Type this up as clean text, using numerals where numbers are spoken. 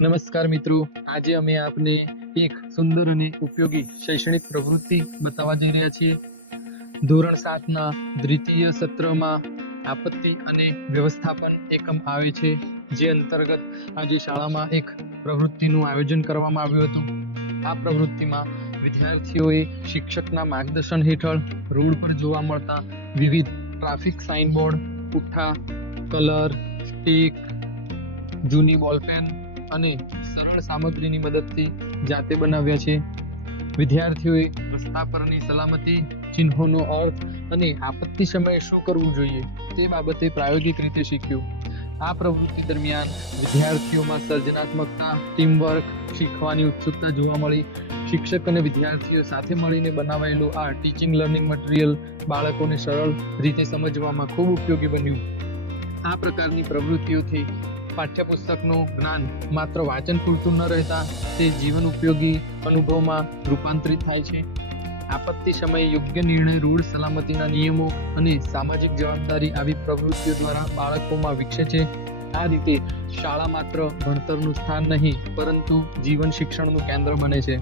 નમસ્કાર મિત્રો, આજે અમે આપને એક સુંદર અને ઉપયોગી શૈક્ષણિક પ્રવૃત્તિ બતાવવા જઈ રહ્યા છીએ. ધોરણ 7ના દ્વિતીય સત્રમાં આપત્તિ અને વ્યવસ્થાપન એકમ આવે છે, જે અંતર્ગત આજે શાળામાં એક પ્રવૃત્તિનું આયોજન કરવામાં આવ્યું હતું. આ પ્રવૃત્તિમાં વિદ્યાર્થીઓએ શિક્ષકના માર્ગદર્શન હેઠળ રોડ પર જોવા મળતા વિવિધ ટ્રાફિક સાઇનબોર્ડ, પુઠ્ઠા, કલર, સ્ટીક, જૂની બોલપેન અને સરળ સામગ્રીની મદદથી જાતે બનાવ્યા છે. વિદ્યાર્થીઓએ રસ્તા પરની સલામતી, ચિહ્નોનો અર્થ અને આપત્તિ સમયે શું કરવું જોઈએ તે બાબતે પ્રાયોગિક રીતે શીખ્યું. આ પ્રવૃત્તિ દરમિયાન વિદ્યાર્થીઓમાં સર્જનાત્મકતા, ટીમવર્ક, શીખવાની ઉત્સુકતા જોવા મળી. શિક્ષક અને વિદ્યાર્થીઓ સાથે મળીને બનાવાયેલું આ ટીચિંગ લર્નિંગ મટીરિયલ બાળકોને સરળ રીતે સમજવામાં ખૂબ ઉપયોગી બન્યું. આ પ્રકારની પ્રવૃત્તિઓથી પાઠ્યપુસ્તકનું જ્ઞાન માત્ર વાંચન પૂરતું ન રહેતા તે જીવન ઉપયોગી અનુભવમાં રૂપાંતરિત થાય છે. આપત્તિ સમયે યોગ્ય નિર્ણય, રોડ સલામતીના નિયમો અને સામાજિક જવાબદારી આવી પ્રવૃત્તિઓ દ્વારા બાળકોમાં વિકસે છે. આ રીતે શાળા માત્ર ભણતરનું સ્થાન નહીં, પરંતુ જીવન શિક્ષણનું કેન્દ્ર બને છે.